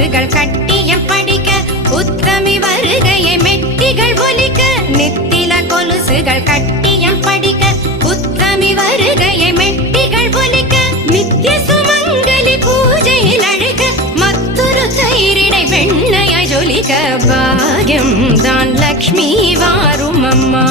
கொலுசுகள் கட்டியம் படிக்க உத்தமி வருகையை மெட்டிகள் ஒலிக்க நித்தில கொலுசுகள் கட்டியம் படிக்க உத்தமி வருகையை மெட்டிகள் ஒலிக்க நித்திய சுமங்கலி பூஜையில் அழைக்க மற்றொரு தயிரிடை வெண்ணைய ஜொலிக்க பாகியம் தான் லக்ஷ்மி வாரும் அம்மா.